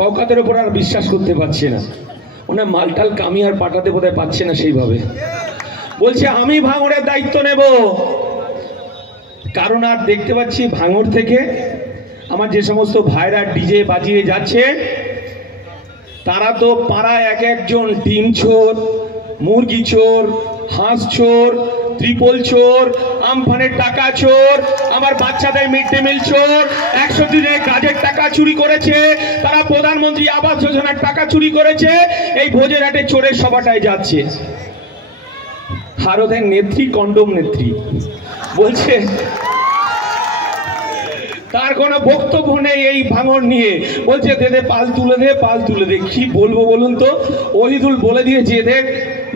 শওকতের উপর আর বিশ্বাস করতে পারছে না, ওনার মালটাল কামি আর পাঠাতে বোধহয় পাচ্ছে না, সেইভাবে বলছে আমি ভাঙড়ের দায়িত্ব নেব। কারণ আর দেখতে পাচ্ছি ভাঙড় থেকে আমার যে সমস্ত ভাইরা ডিজে বাজিয়ে যাচ্ছে তারা তো পাড়ায় এক একজন ডিম চোর, মুরগি চোর, হাঁস চোর, ত্রিপল চোর, আমফানের টাকা চোর, আমার বাচ্চাদের মিড ডে মিল চোর, 100 দিনের কাজের টাকা চুরি করেছে, তারা প্রধানমন্ত্রী আবাস যোজনার টাকা চুরি করেছে, এই ভোজেরহাটে চোরের সভাটায় যাচ্ছে। ভারতের নেত্রী কন্ডম নেত্রী বলছে তার কোনো বক্তব্য নেই এই ভাঙড় নিয়ে, বলছে দে পাল তুলে দে, পাল তুলে দে। কি বলবো বলুন তো, ওহিদুল বলে দিয়েছে এদের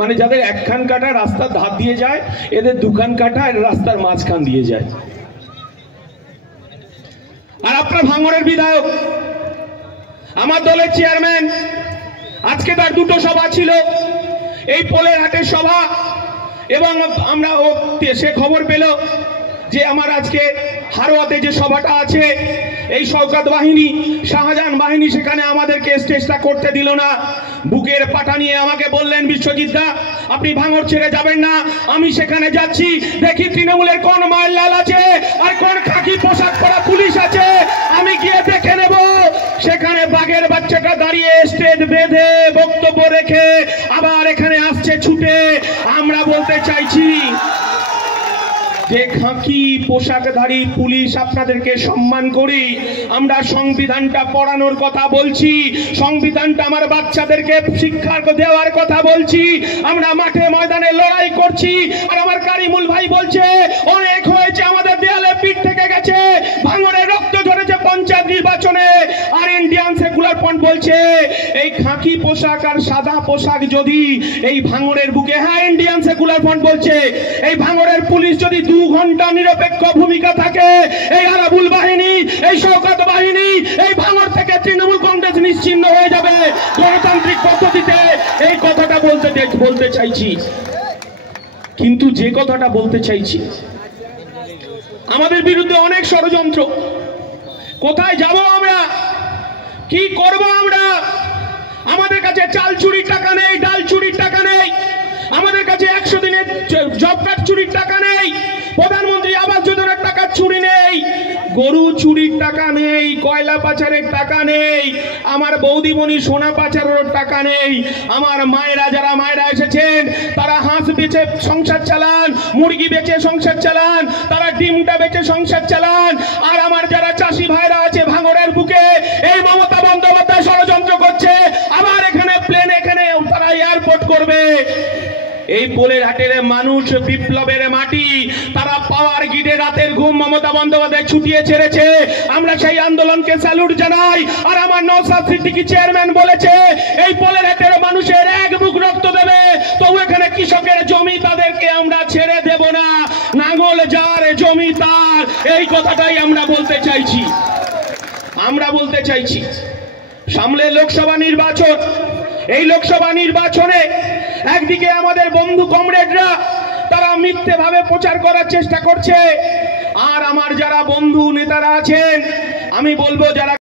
মানে যাদের একখান কাটা রাস্তার ধার দিয়ে যায়, এদের দুখান কাটা রাস্তার মাঝখান দিয়ে যায়। আর আপনার ভাঙড়ের বিধায়ক আমার দলের চেয়ারম্যান, আজকে তার দুটো সভা ছিল, এই পোলের হাটের সভা, এবং আমরা সে খবর পেল যে আমার আজকে হারোয়াতে যে সভাটা আছে, এই শওকত বাহিনী, শাহজাহান বাহিনী সেখানে আমাদেরকে স্টেজটা করতে দিল না। বুকের পাটা নিয়ে আমাকে বললেন, বিশ্বজিৎ দা আপনি ভাঙড় ছেড়ে যাবেন না, আমি সেখানে যাচ্ছি, দেখি তৃণমূলের কোন মায়ের লাল আছে আর কোন খাকি পোশাক পরা পুলিশ আছে, আমি গিয়ে দেখে নেব। সেখানে বাঘের বাচ্চাটা দাঁড়িয়ে স্টেজ বেঁধে বক্তব্য রেখে আবার এখানে আসছে ছুটে। আমরা বলতে চাইছি যে খাকি পোশাকধারী পুলিশ আপনাদেরকে সম্মান করি, আমরা সংবিধানটা পড়ানোর কথা বলছি, সংবিধানটা আমার বাচ্চাদেরকে শিক্ষা দেওয়ার কথা বলছি, আমরা মাঠে ময়দানে লড়াই করছি। আর আমার কারিমুল ভাই বলছে অনেক হয়েছে, আমাদের দেয়ালে পিঠ থেকে গেছে, ভাঙড়ে রক্ত ঝরেছে পঞ্চায়েত নির্বাচনে। আর ইন্ডিয়ান সেকুলার ফ্রন্ট বলছে এই খাকি পোশাক আর সাদা পোশাক যদি এই ভাঙড়ের বুকে, হ্যাঁ ইন্ডিয়ান সেকুলার ফ্রন্ট বলছে এই ভাঙড়ের পুলিশ যদি 2 ঘন্টা নিরপেক্ষ ভূমিকা থাকে, এই আরাবুল বাহিনী, এই শওকত বাহিনী, এই ভাঙড় থেকে তৃণমূল কংগ্রেস নিশ্চিহ্ন হয়ে যাবে গণতান্ত্রিক পদ্ধতিতে। এই কথাটা বলতে চাইছি। কিন্তু যে কথাটা বলতে চাইছি, আমাদের বিরুদ্ধে অনেক ষড়যন্ত্র। কোথায় যাব আমরা, কি করব আমরা? আমাদের কাছে চাল চুরির টাকা নেই, ডাল চুরির টাকা নেই, আমাদের কাছে 100 দিনের জব কার্ড চুরির টাকা নেই, প্রধানমন্ত্রী আবাস যোজনার টাকা চুরি নেই, গরু চুরির টাকা নেই, কয়লা পাচারের টাকা নেই, আমার বৌদিমণি সোনা পাচারের টাকা নেই, আমার মায়েরা যারা মায়েরা এসেছেন তারা হাঁস বেচে সংসার চালান, মুরগি বেচে সংসার চালান, তারা ডিমটা বেচে সংসার চালান। আর আমার যারা চাষি ভাইরা আছে ভাঙড়ের বুকে, এই মমতা বন্দ্যোপাধ্যায় ষড়যন্ত্র করছে, আবার এখানে প্লেন, এখানে তারা এয়ারপোর্ট করবে। এই পোলের হাটের মানুষ বিপ্লবের মাটি, তারা পাওয়ার গিডে রাতের ঘুম মমতা বন্দ্যোপাধ্যায় ছুটিয়ে ছেড়েছে, আমরা সেই আন্দোলনকে স্যালুট জানাই। আর আমার নওশাদ সিদ্দিকী চেয়ারম্যান বলেছে এই পোলের হাটের মানুষের এক বুক রক্ত দেবে, তবু এখানে কৃষকের জমি তাদেরকে আমরা ছেড়ে দেব না, নাঙ্গল যার জমি তার, এই কথাটাই আমরা বলতে চাইছি। সামনে লোকসভা নির্বাচন, এই লোকসভা নির্বাচনে একদিকে আমাদের বন্ধু কমরেডরা তারা মিথ্যে ভাবে প্রচার করার চেষ্টা করছে, আর আমার যারা বন্ধু নেতারা আছেন আমি বলবো যারা